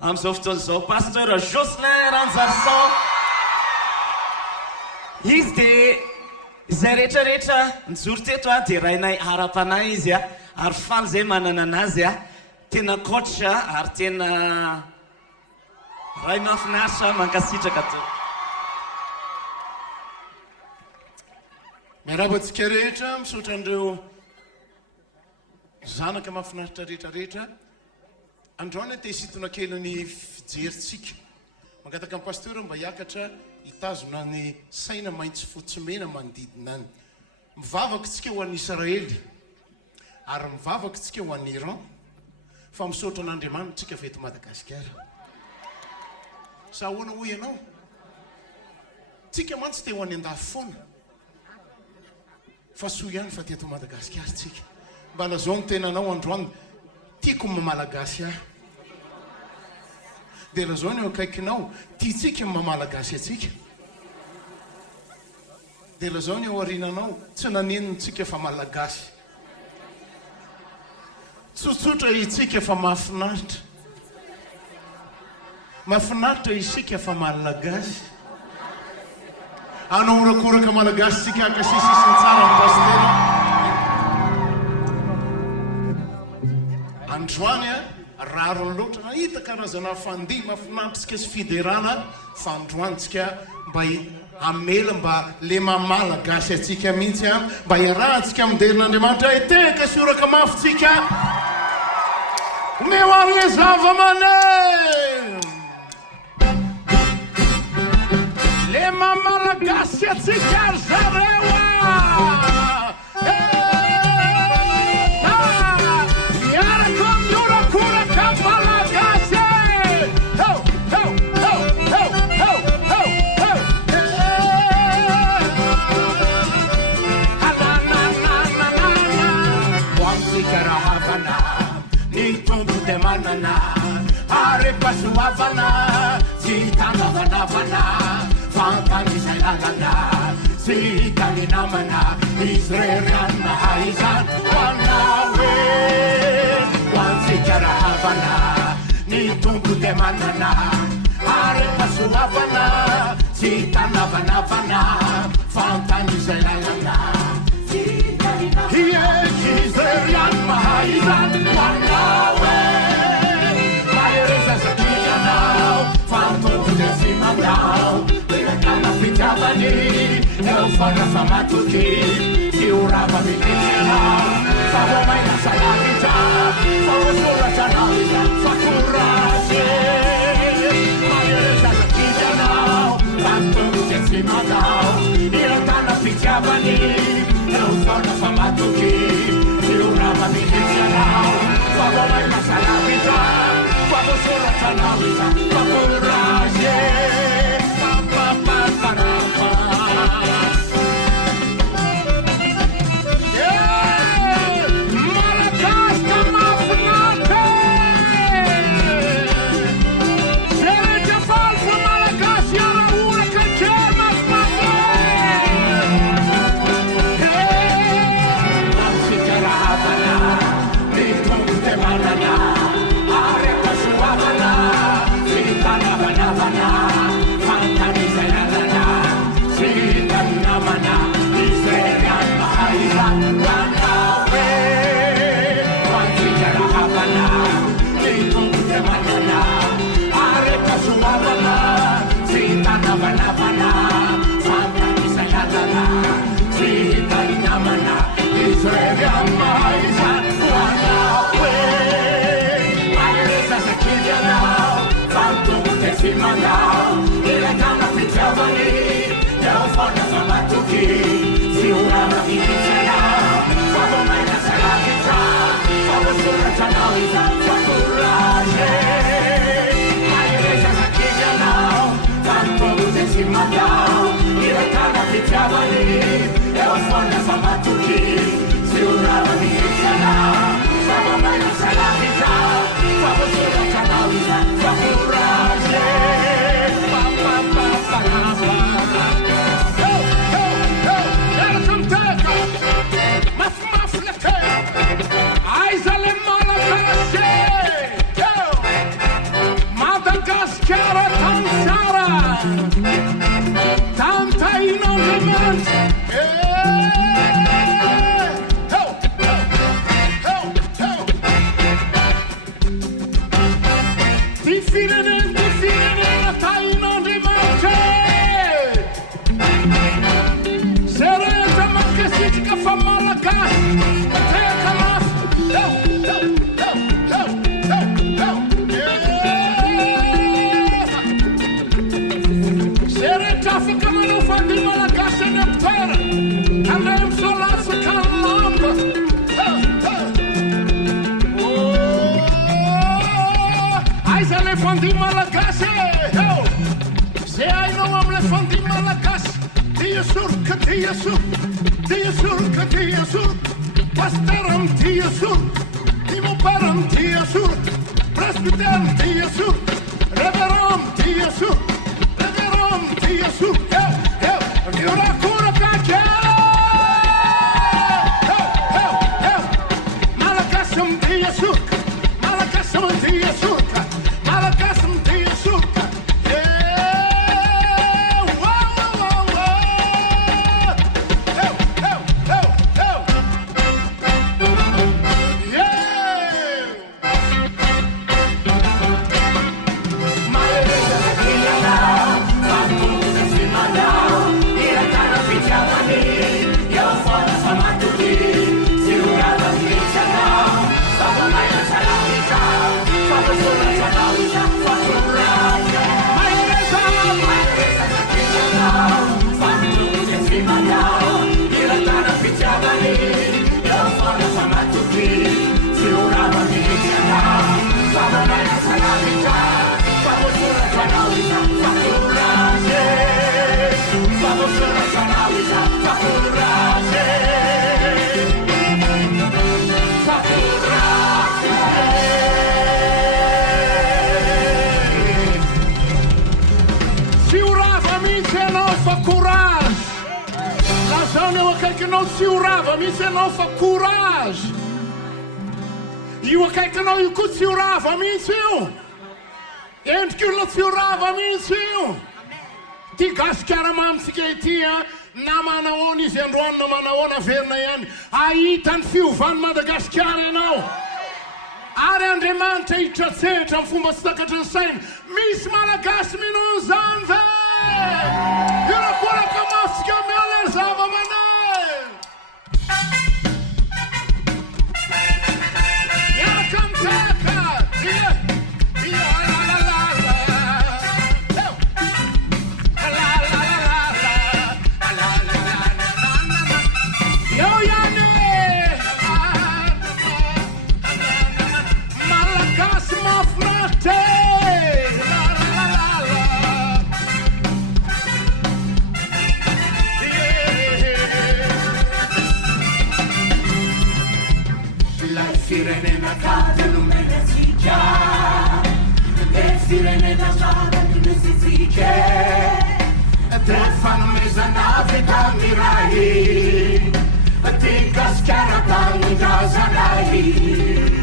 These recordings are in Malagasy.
Amin'izao fotoan'izao Pst Jocelyn Ranjarison. Izy dia izay rehetrarehetra nijoro teto dia rainay ara-panahy izy ary faly zay manana anazy tena coach ary tena ray mahafinaritra mankasitraka to. Miarabantsika rehetra misaotra andreo zanaka mahafinaritra rehetrarehetra. Androany te hisintona kely ny fijeritsika mangataka amin'ny pasteur mba hiakatra hitazona ny saina maitso fotsy mena manodidina any. Mivavaka tsika ho an'ny Israely ary mivavaka tsika ho an'ny Iran fa misaotra an'Andriamanitra tsika feto Madagasikara. Sa ahoana hoy ianao? Tsika mantsy te ho any andafy foana fa soa ihany fa teto Madagasikara tsika. Mbala zao ny tenanao androany tiako mamalagasy dia lazao ny akaikinao tiatsika mamalagasy atsika. Dia lazao ny aorinanao tsy nanenontsika fa malagasy. Tsotsotra itsika fa mahafinaritra. Mahafinaritra isika fa malagasy. Anao orakoraka malagasy tsika akasisisiny tsara ny pastera. Androany rarony loatra nahita karazana fandihy mahafinaritra sy Fiderana fa androantsika mba amela mba le mamalagasy atsika mihitsy mba iarahantsika amiderin'Andriamanitra eteka sy oraka mafitsika omeo an'le zava-maneno le mamalagasy atsika ry zareo arepa suavana si tanavanavana fantani sayalana si talinamana Israeliana haizan wanawe wansi karahavana ni tungu demanana arepa suavana si tanavanavana fantani sayalana si talinamana Israeliana haizan wanawe Now, we are gonna be Javani, no father from Matuki, you rubber me now. Follow my Nasalavita, follow Suratanavita, Fakurase. My ears as a kid now, Pantu gets me now. You're gonna be Javani, no father from Matuki, you rubber me now. Follow my Nasalavita, follow Suratanavita, Fakurase. Madagaskara tansara Tantain'Andriamanitra Ty firenena tain'Andriamanitra Zay rehetra mankasitrika fa malagasy teka lafo Zay rehetra afaka manao fandihy malagasy any amin'ny toerana andray misalasaka ny lamba aiza le fandihy malagasy zay hainao am'le fandihy malagasy dia sorika dia sorika dia sorika pastera am dia sorika imopara am dia sorika presbyter am dia sorika reverend am dia sorika reverend am dia sorika viurakura kakera malagasy am dia sorika malagasy am dia sorika malagasy am dia sorika Não se urava, me se não fa coragem. E o que não o se urava, me se Ent que não se urava, me se Ti gaskara mam se que tinha na mana oni zendron na mana ona verna yan. Aí tan fio van Madagaskara não. Arendrina te tracer am fumba stakatran sain. Mis Malagasy me não zanve. Era cora kamaska me alerzava mana. Firenena cade non me ne zicchia Le firenena cade non me si zicchia Te fanno mesa nave da mirai Ti caschiara tanni casa dai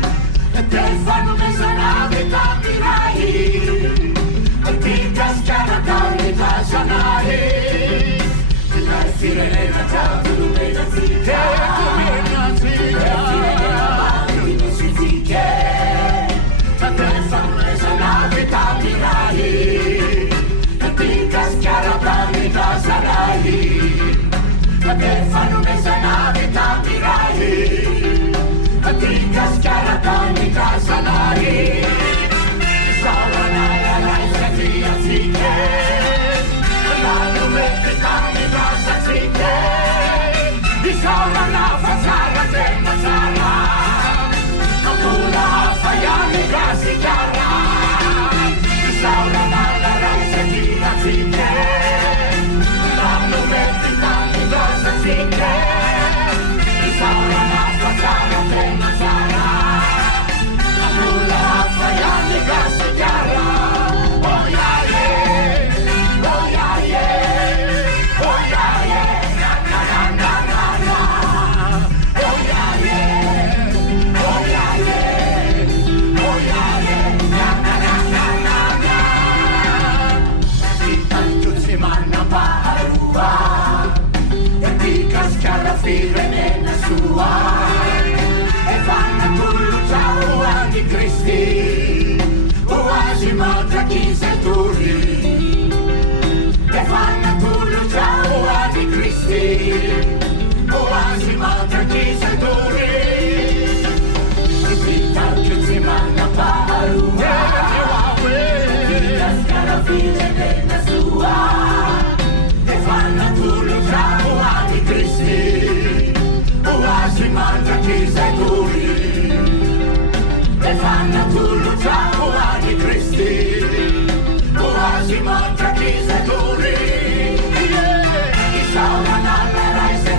Te fanno mesa nave da mirai Ti caschiara tanni casa dai La firenena cade non me ne zicchia Te fanno esa nave da mirai Ti caschiara tanni da sarai Te fanno esa nave da mirai Ti caschiara tanni da sarai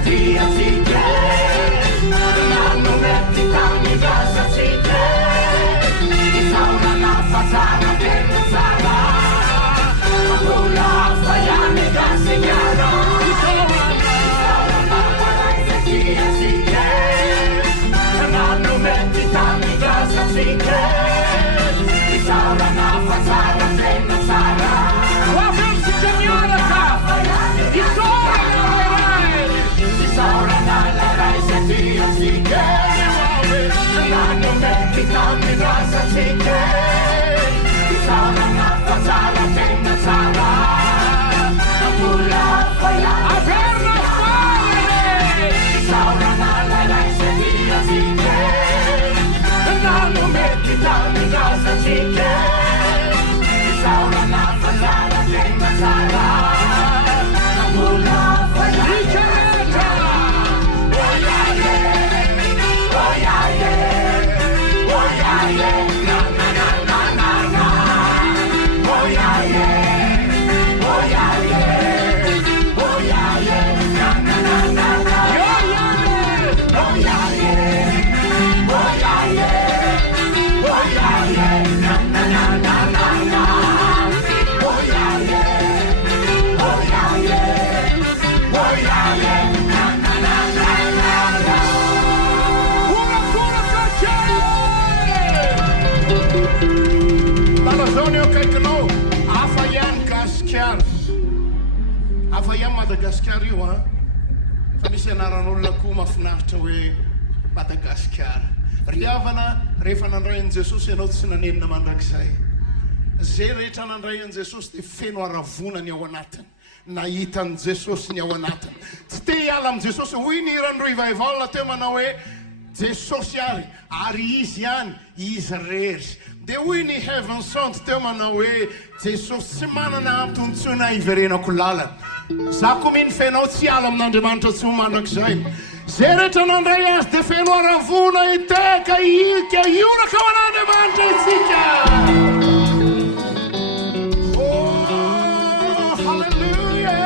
tia sike Nanu metti tanni casa sike Isaura na fasana tena sara Akula fayane gasi gara Isaura na paraisa tia sike Nanu metti tanni casa sike Isaura na fasana tena sara Wapensi Jamiara ka Isaura na lerai se tia sike Nanu metti tanni casa sike Isaura na fasana tena sara Akula fayane Averna fare Isaura na lerai se tia sike Nanu metti tanni casa sike Isaura na fasana tena sara Akula fayane Afa iam Madagasikara io fa misy anaran'olona koa mahafinaritra hoe Madagasikara. Ry havana rehefa nandray an' Jesosy ianao tsy nanenina mandrakizay. Zay rehetra nandray an' Jesosy dia feno aravonany ao anatiny. Nahita an' Jesosy ny ao anatiny. Tsy te hiala am' Jesosy. Hoy ny hirandroy vaivao teo manao hoe Jesosy ary izy ihany izy rery. Dia hoy ny Heaven Sent teo manao hoe Jesosy tsy manana antontsona iverenako lalana. Za koa miny fenao tsy ala amin'Andriamanitra tsy homandrakizay. Zay rehetra nandray azy dia feno aravona hiteka ihika ioraka ao an'Andriamanitra isika. Oh, hallelujah!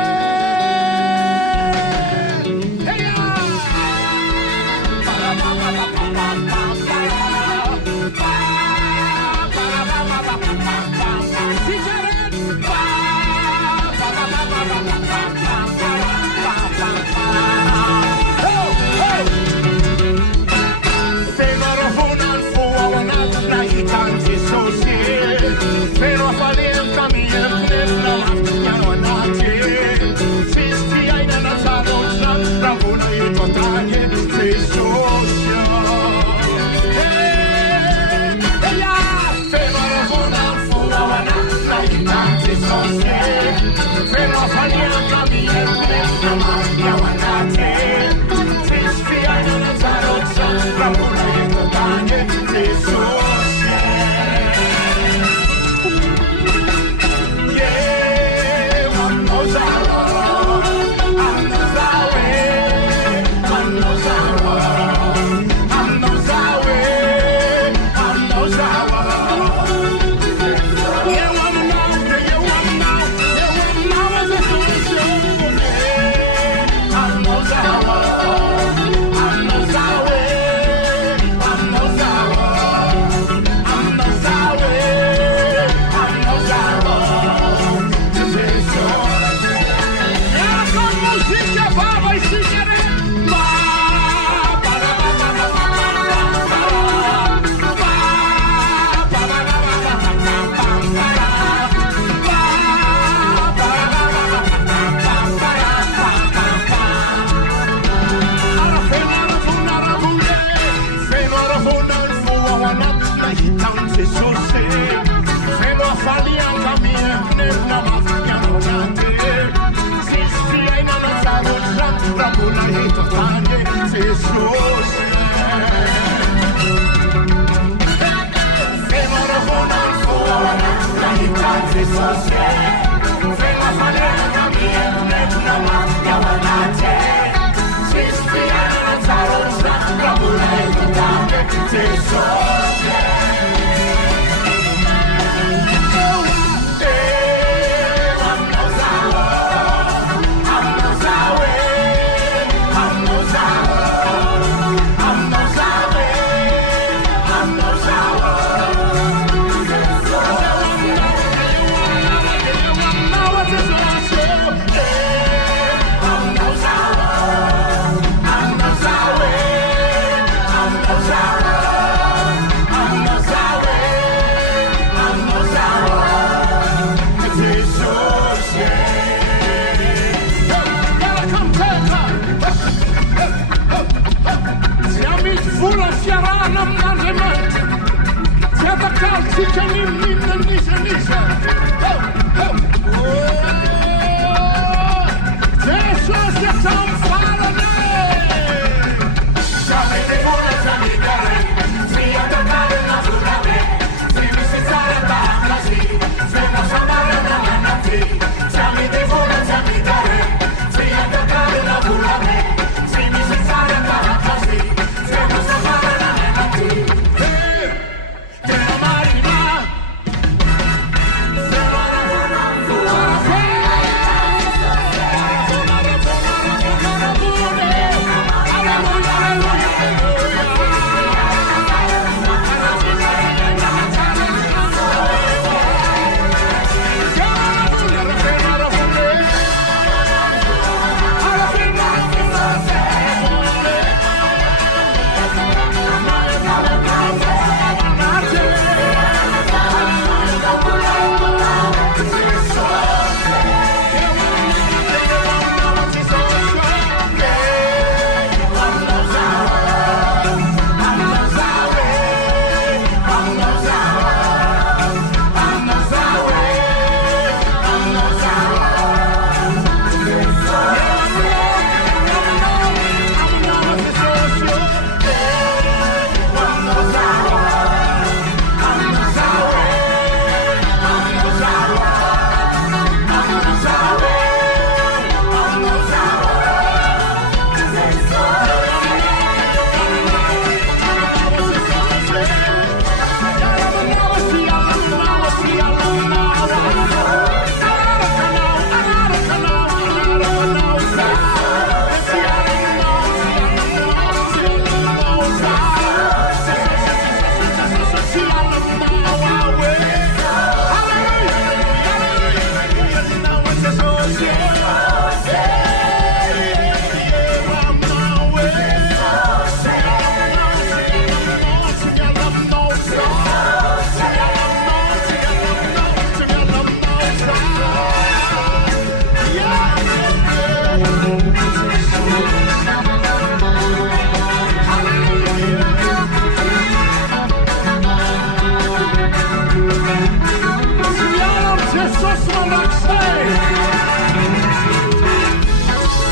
Jesús mandakzay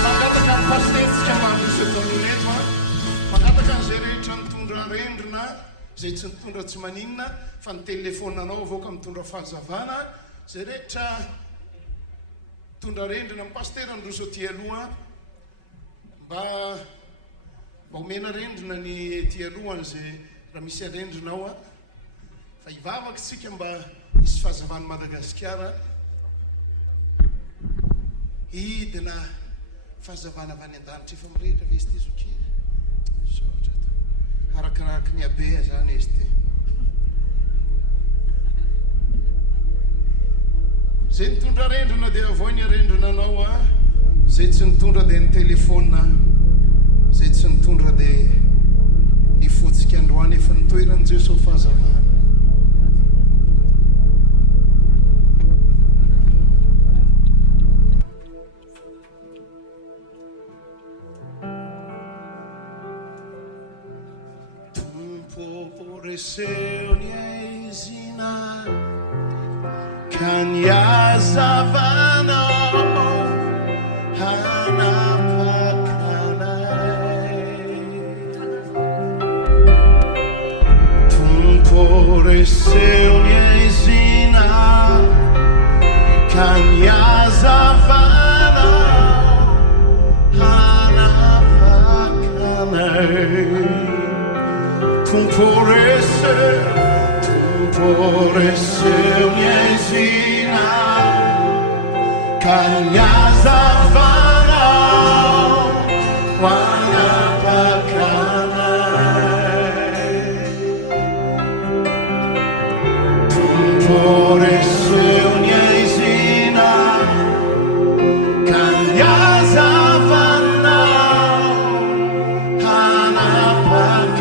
mangataka ny pastetsika mandroso eto amin'neto mangataka an'izay rehetra mitondra arendrina zay tsy nitondra tsy maninona fa ny telefonanao avoaka mitondra fahazavana zay rehetra mitondra arendrina ny pastera androso ty aloha mba omena arendrina ny ty alohan'zay raha misy arendrina ao fa ivavaka tsika mba isy fahazavany Madagasikara idina fahazavana avy any an-danitra efa mirehitra ve izy ty zokely sotra arakaraky ny abea zany izy ty zay nitondra arendrina dia avoy ny arendrinanao zay tsy nitondra dia ny telefona zay tsy nitondra dia ny fotsika androany efa nitoerany Jesosy fahazavana Reseoni zina kanyazavana hanapakanay Tumpo reseoni zina kanyazavana hanapakanay Tumporese uniezina kanyazavana wanapakanay Tumporese uniezina kanyazavana hanapakanay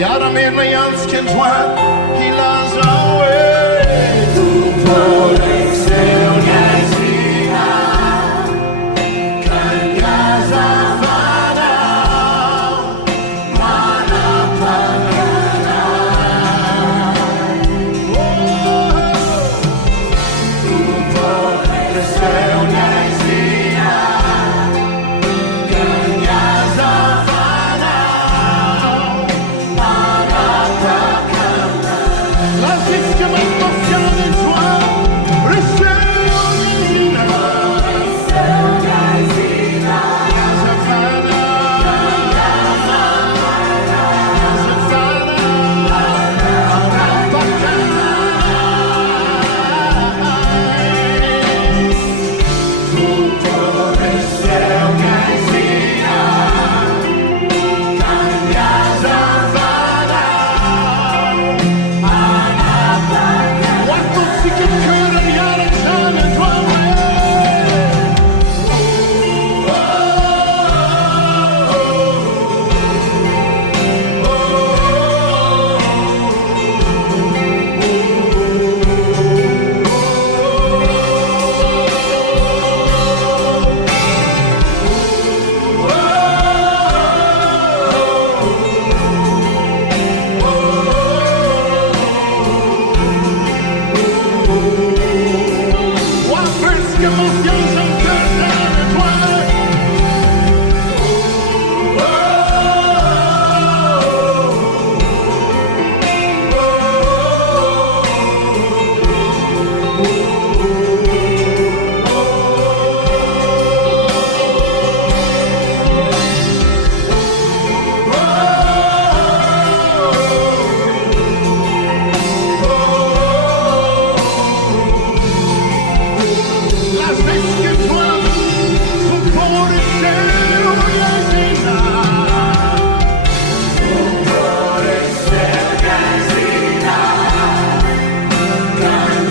Yaramena yansky androany hilazao Tumporese uniezina kanyazavana wanapakanay Tumporese uniezina kanyazavana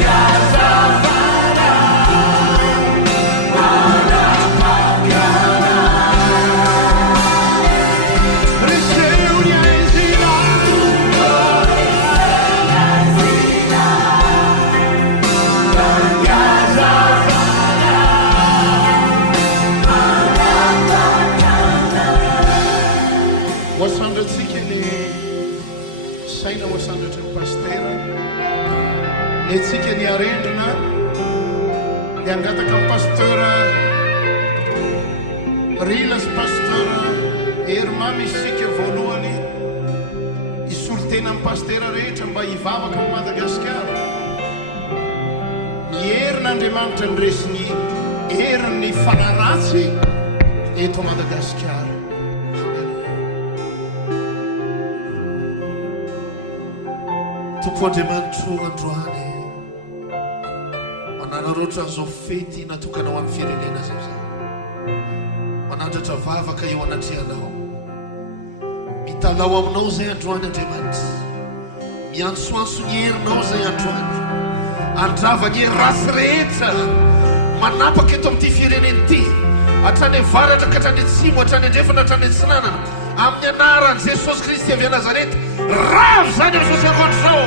Casa Iangataka amin'ny pasteur Rilas pasteur Hermamy isika voalohany isolo tena amin'ny pasteur rehetra mba hivavaka amin'ny Madagasikara. Ny herin'Andriamanitra nyresiny herin'ny fanaratsy eto Madagasikara. Tompo Andriamanitro androany mananaroatra an'izao fety natokana ho amin'ny firenena zao zany. Manandratra vavaka eo anatrehanao, mitalao aminao zay androany Andriamanitra, miantsoantso ny herinao zay androany, andrava ny rasy rehetra manapaka eto amin'ity firenena ity, hatrany avaratra ka hatrany atsimo, hatrany andrefana, hatrany atsinanana, amin'ny anaran'i Jesosy Kristy avy a Nazareta. Ravy zany amin'ny Jesosy zao,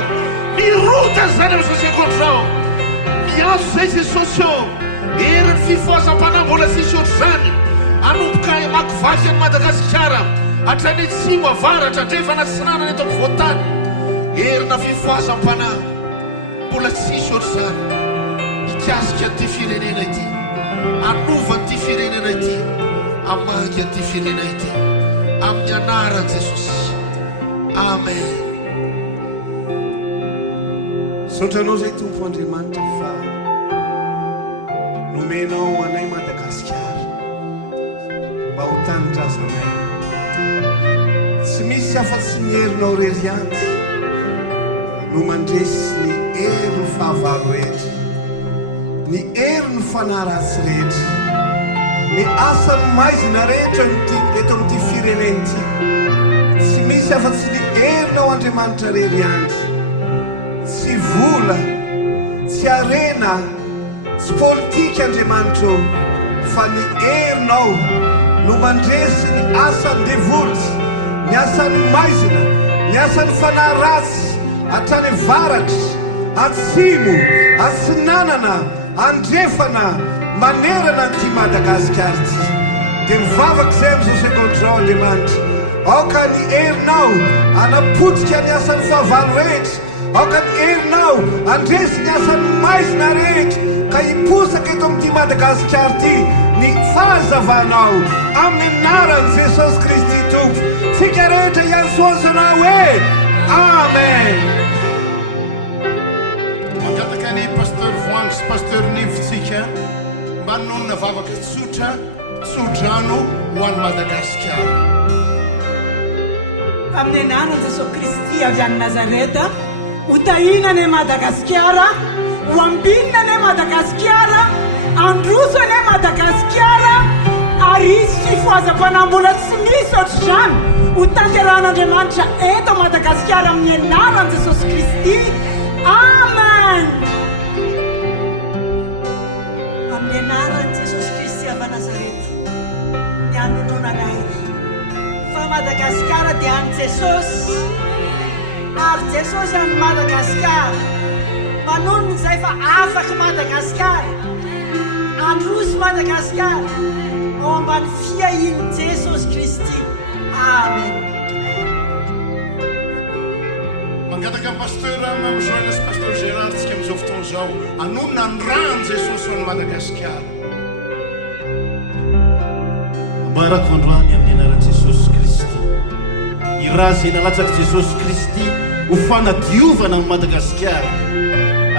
mirota zany amin'ny Jesosy zao, miantso zay Jesosy eo, herin'ny fifohazam-panahy mbola tsisy ohatr'izany anomboka makivaky any Madagasikara, hatrany atsimo, avaratra, andrefana, atsinanana eto amin'ny voatany, herina fifohazam-panahy mbola tsisy ohatr'izany ikasika an'ity firenena ity, anova an'ity firenena ity, amaky an'ity firenena ity, amin'ny anaran'i Jesosy. Amen. Sotranao zay Tompo Andriamanitra fa nomenao anay Madagasikara mba ho tanindrazanay. Tsy misy afa-tsy ny herinao rery anty no mandresy ny hery fahavalo rehetra, ny hery ny fanahy ratsy rehetra, ny asany maizina rehetra eto amin'ity firenena ity. Tsy misy afa-tsy ny herinao Andriamanitra rery anty, tsy vola, tsy arena, tsy politika Andriamanitra, fa ny herinao no mandresy ny asany devoly, ny asany maizina, ny asany fanahy ratsy, hatrany avaratra, atsimo, atsinanana, andrefana, manerana an'ity Madagasikara ity. Dia mivavaka izay amin'izao sekondrao Andriamanitra, aoka ny herinao anapotika ny asan'ny fahavalo rehetra, aoka ny herinao andresy ny asan'ny maizina rehetra, ka hiposaka eto amin'ity Madagasikara ity ny fahazavanao amin'ny anaran'i Jesosy Kristy Tompo. Tsika rehetra iansoansanao hoe Amen. Mangataka ny pasteur Voangy sy pasteur Nivitsika mba nonona vavaka tsotra tsodrano ho an'ny Madagasikara. Amin'ny anaran'i Jesosy Kristy avy any Nazareta, ho tahinany Madagasikara, ho ambinany Madagasikara, androsany Madagasikara, ary fifohazam-panahy mbola tsy misy ohatr'izany ho tanterahan'Andriamanitra eto Madagasikara amin'ny anaran'i Jesosy Kristy. Amen. Amin'ny anaran'i Jesosy Kristy avy a Nazareta, ny anononanay fa Madagasikara dia any Jesosy, ary Jesosy any Madagasikara, manono izay fa afaka Madagasikara, androso Madagasikara ao ambany fiahin'i Jesosy Kristy. Amen. Mangataka amin'ny pasteur Mame Jona sy pasteur Gérard tsika amin'izao fotoana izao, anonona ny rano Jesosy ho an'ny Madagasikara. Ambarako androany amin'ny anaran'i Jesosy Kristy, irazy nalatsaky Jesosy Kristy ho fanadiovana amin'ny Madagasikara,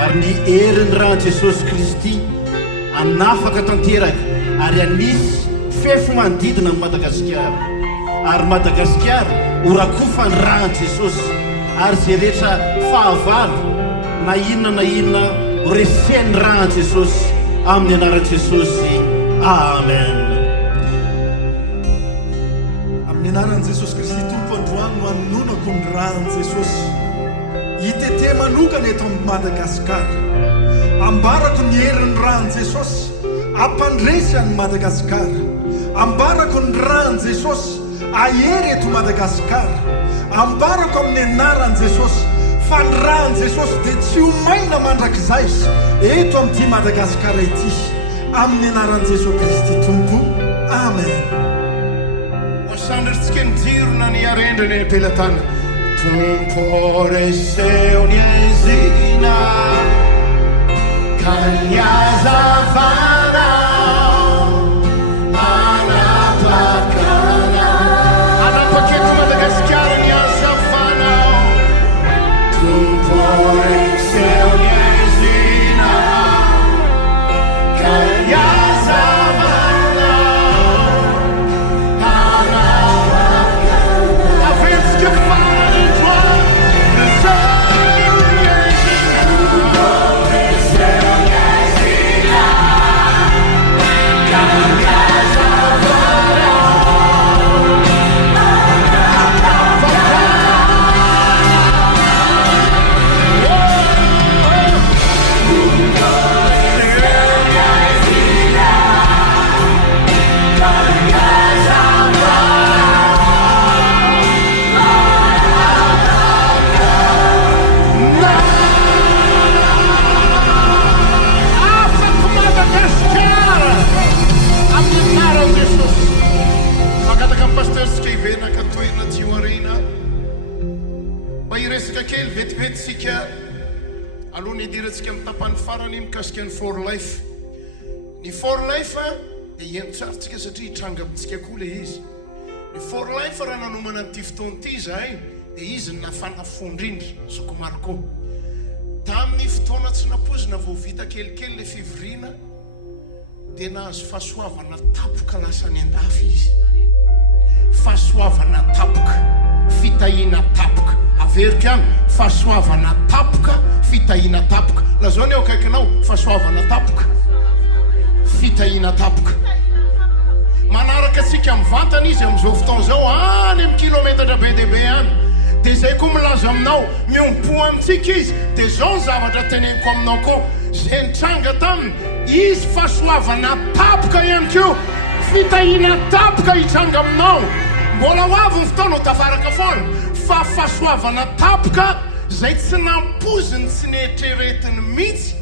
ary ny herin'ny rano Jesosy Kristy anafaka tanteraka, ary anisy fefo manodidina amin'ny Madagasikara, ary Madagasikara ho rakofa ny rano Jesosy, ary zay rehetra fahavalo na inona ho resen'ny rano Jesosy amin'ny anaran'i Jesosy. Amen. Amin'ny anaran'i Jesosy Kristy Tompo androany no anonako ny rano Jesosy hitete manokana eto amin'ny Madagasikara, ambarako ny herin'ny rano Jesosy ampandresy any Madagasikara, ambarako ny rano Jesosy ahery eto Madagasikara, ambarako amin'ny anaran'i Jesosy fa ny rano Jesosy dia tsy homaina mandrakizay eto amin'ity Madagasikara ity, amin'ny anaran'i Jesosy Kristy Tompo. Amen. Wasandritsika ny jirona ny Arendrina eny am-pelatana. Tompo reseho ny ezina ka ny azavana kely vetivetsika aloha ny idirantsika amin'ny tapany farany mikasika ny for life. Ny for life dia enotsarotsika satria hitranga amintsika koa le izy. Ny for life raha nanomana n'ity fotoana ity zahay dia izy nafanafondrindra zoko marko. Tamin'ny fotoana tsy napozina vao vita kelikely le fivoriana dia nahazo fahasoavana tapoka lasa ny andafy izy. Fahasoavana tapoka, fitahiana tapoka. Averika any, fahasoavana tapoka, fitahiana tapoka. Lazao ny eo akaikinao, fahasoavana tapoka, fitahiana tapoka. Manaraka antsika mivantana izy amin'izao fotoana zao any amin'ny kilometatra be dia be any. Dia zay koa milaza aminao miompo amintsika izy. Dia zao ny zavatra teneniko aminao koa, zay nitranga taminy izy fahasoavana tapoka ihany koa, fitahiana tapoka hitranga aminao. Mbola ho avy ny fotoana ho tafaraka foana fa fahasoavana tapoka zay tsy nampoziny sy nieritreretiny mihitsy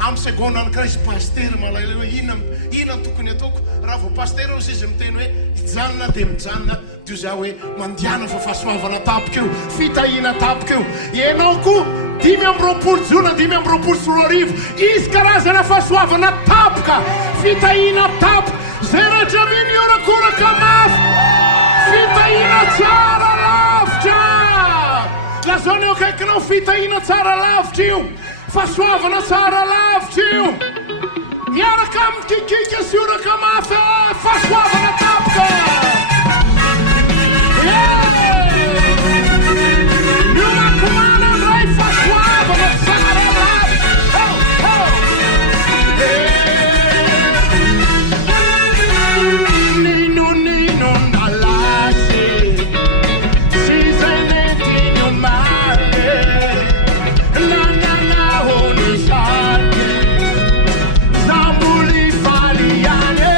amin'ny segondra anak'iray izy paster malaila hoe inona tokony ataoko. Raha vao paster ozy izy miteny hoe hijanona dia mijanona dia za hoe mandiana fa fahasoavana tapoka io, fitahiana tapoka io. Ianao koa 5 Jona 5 izy karazana fahasoavana tapoka, fitahiana tapoka. Zay rehetra miny iorakoraka mafy, fitahiana tsara lavitra. Lazao ny eo akaikinao, fitahiana tsara lavitra io, fahasoavana tsara lavitra io. Miaraka amin'ny kikika sy oraka mafy, fahasoavana tapoka. Miomakomana andray fahasoavana tsara lavitra. Nino nalasy sy zay netiny omaly nananahony sady zamboly faly ihany.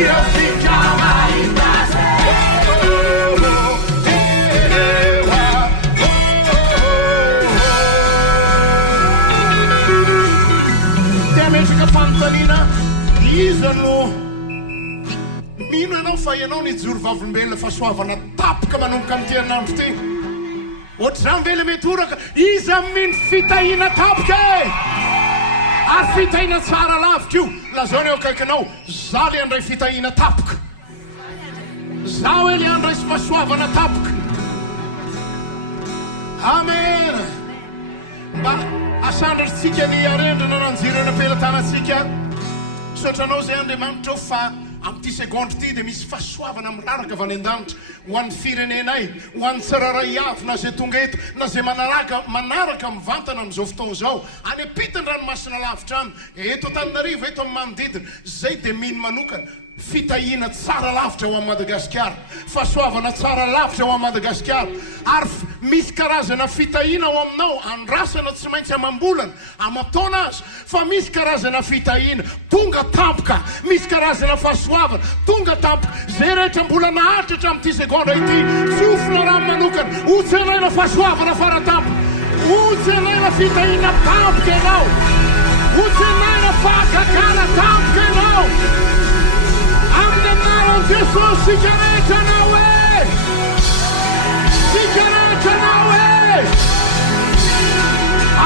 Dio si chiama in base. Metraka fanontaniana iza no mino ianao fa ianao nijoro vavolombelona fahasoavana tapoka manomboka amin'ny terinandro ty ohatr'izany vele mety oraka iza mino fitahiana tapoka e ary fitahiana tsara lavitra io lazao ny eo akaikinao za le andray fitahiana tapoka zaho hoe le andray sy fahasoavana tapoka amen mba asandratsika ny Arendrina nanjirana pelatanatsika sotranao zay Andriamanitra fa amin'ity segondra ity dia misy fahasoavana miraraka avy any an-danitra ho an'ny firenenay ho an'ny tsiraray avy na zay tonga eto na zay manaraka mivantana amin'izao fotoana izao any ampitany ranomasina lavitra any eto Antananarivo eto amin'ny manodidina zay dia mino manokana fitahiana tsara lavitra ho an'i Madagasikara fahasoavana tsara lavitra ho an'i Madagasikara ary misy karazana fitahiana ao aminao andrasana tsy maintsy amam-bolana amam-taona azy fa misy karazana fitahiana tonga tampoka misy karazana fahasoavana tonga tampoka zay rehetra mbola nahatratra amin'ity segondra ity tsofina raha manokana otsanaina fahasoavana faratampoka otsanaina fitahiana tampoka ianao otsanaina fahakakana tampoka ianao amin'ny anaran'i Jesosy sikarehetra hoe sikarehetra hoe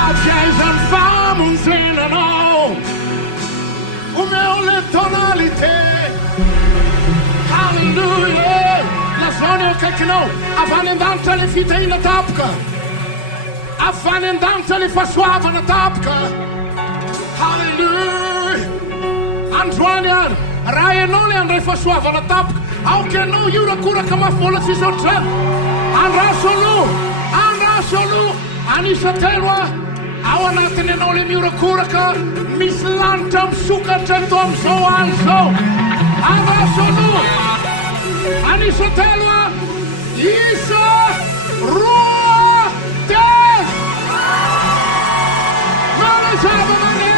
avyaizany famonjenanao omeo le tonalité halleluja lazao ny akaikinao avy any an-danitra le fitahiana tapoka avy any an-danitra le fahasoavana tapoka halleluja androany ary raha ianao le andray fahasoavana tapoka aoka ianao io rakoraka mafy mbola tsisy ohatr'izany andraso aloha anisa telo ao anatiny ianao le miorakoraka misy lanitra misokatra eto amin'izao andro zao andraso aloha anisa telo isa roa telo manazava mane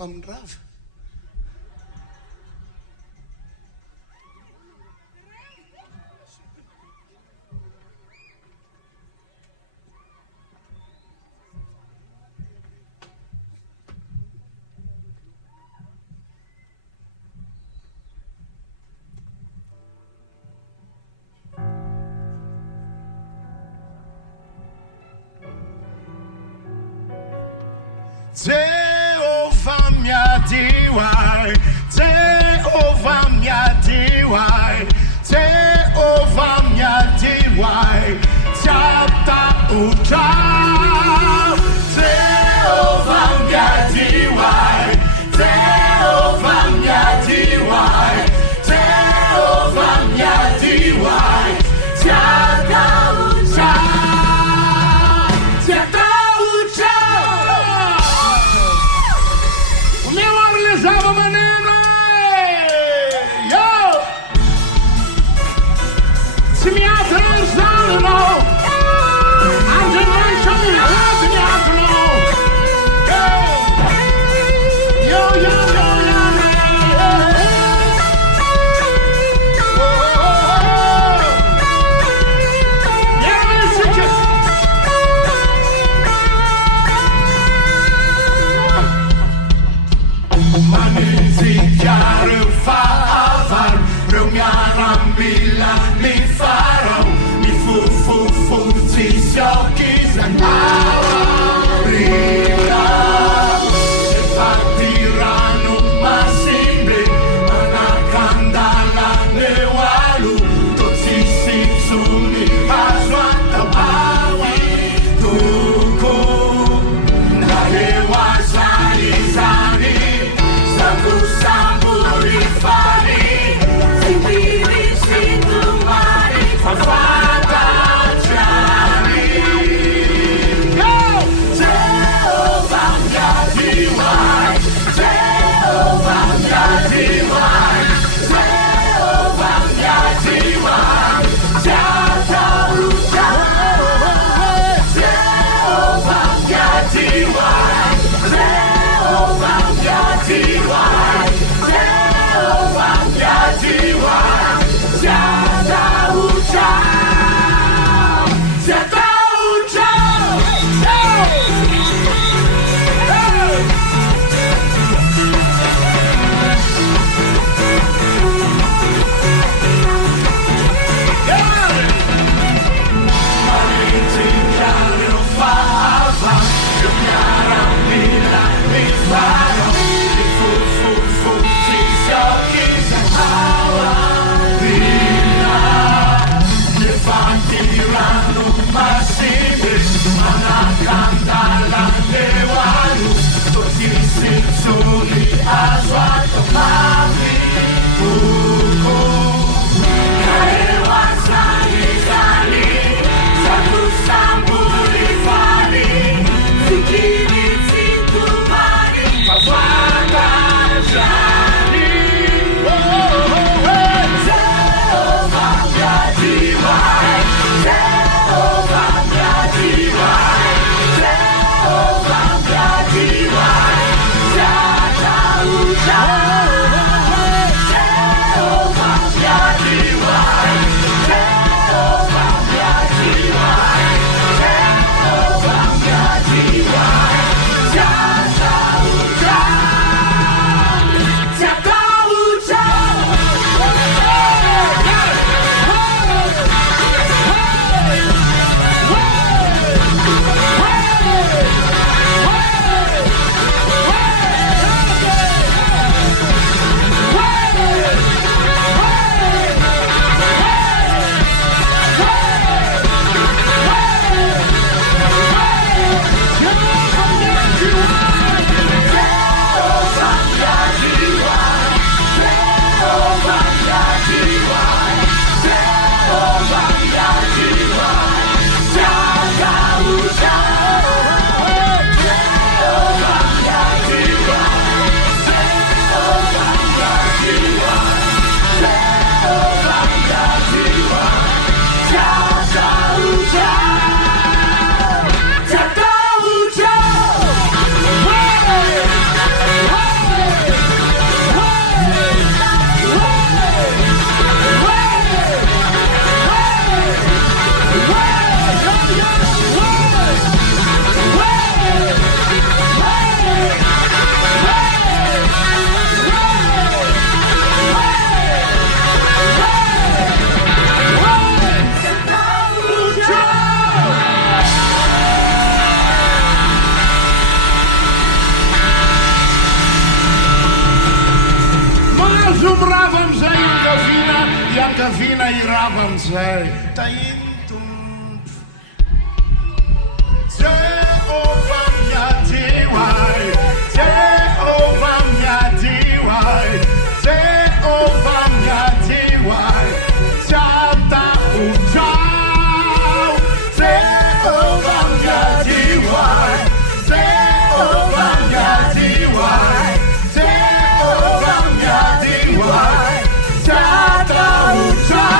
Efa mindrava. Jehovah miadiwai, Arendrina Fadirano masimbe manakandala newalo totsisitsuni azoata awi toko nahewazalizani sambusamburifani simbirisitumari fafatachani Jehovah Yadiwai Jehovah Yadiwai Jehovah Yadiwai Jataruja Jehovah Yadiwai Jehovah Yadiwai Jehovah Yadiwai Jataruja Jataruja Gavina irava amizay taintum Jehovah miadiwai Jehovah miadiwai Jehovah miadiwai Chata ujau Jehovah miadiwai Jehovah miadiwai Jehovah miadiwai Chata ujau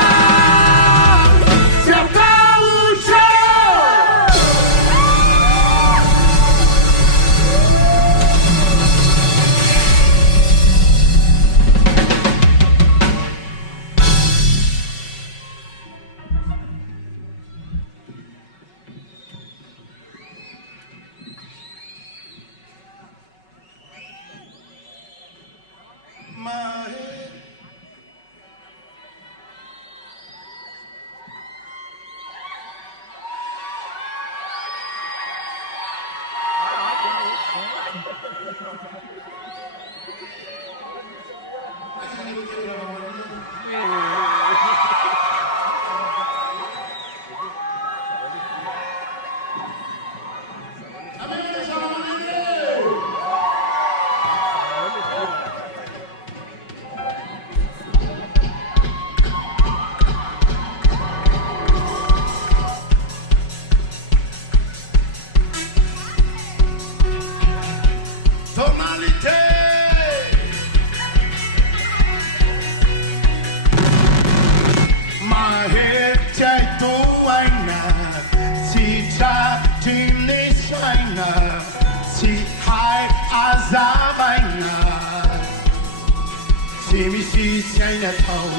tsy misy tsy ainy atao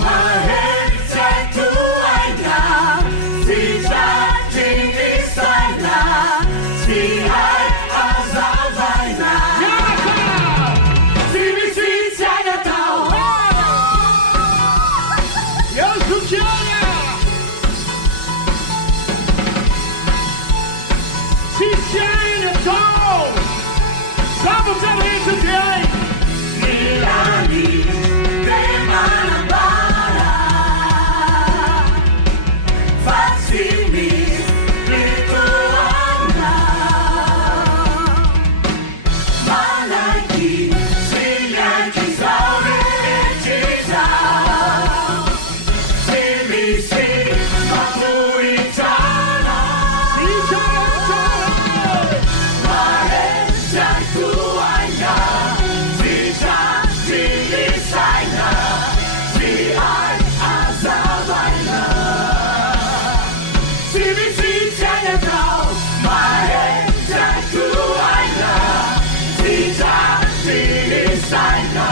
Mahetsy toaina sy tratry saina sy hay azavaina tsy misy tsy ainy atao Yazukiana tsy tsy ainy atao zavatra rehetra dia Milani de manambara fa tsy misy litoana manaiky sy miaiky zao rehetra tsy misy mamporitrana mahetra toaina sy tratry saina sy hay azavaina tsy misy tsy ainy atao mahetra toaina sy tratry saina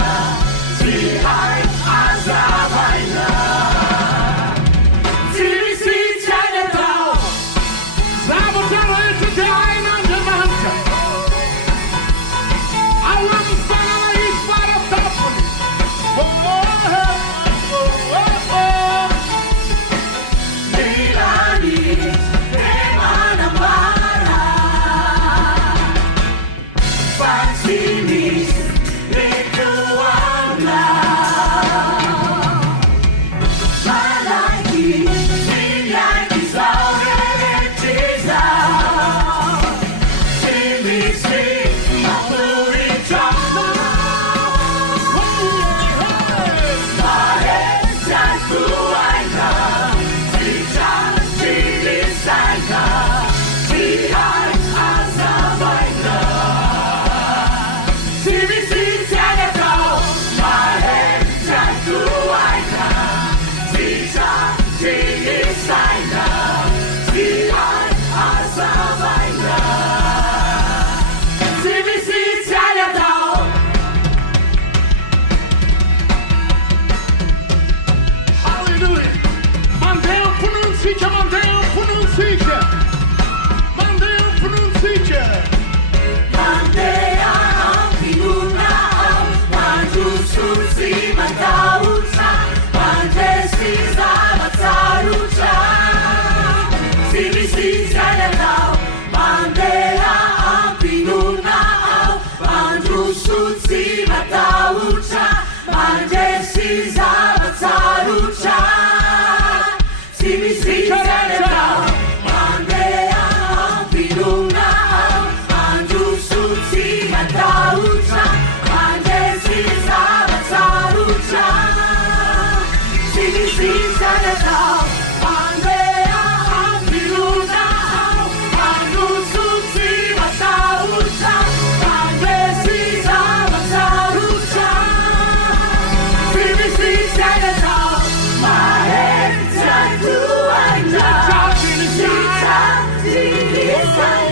sy hay azavaina tsy misy tsy ainy atao zavatra rehetra dia hain'Andriamanitra ao amin'ny fanana izy faratapony Milani de manambara fa tsy misy litoana malaiky sy miaiky zao rehetra tsy misy mamporitrana mahetra toaina sy tratry saina sy hay azavaina tsy misy tsy ainy atao mahetra toaina sy tratry saina sy hay azavaina tsy misy tsy ainy atao Hallelujah! Mandeha pronuntsika, mandeha pronuntsika, mandeha pronuntsika. Mandeha ampinona ao mandroso sy matahotra mandresy zavatsarotra tsy misy tsy ainy atao mandeha ampinona ao mandroso sy matahotra mandresy zavatsarotra tsy misy tsy ainy atao mandeha ampinona ao mandroso sy matahotra mandresy zavatsarotra tsy misy tsy ainy atao mandeha ampinona ao mandroso sy matahotra mandresy zavatsarotra tsy misy tsy ainy atao mahetra toaina sy tratry saina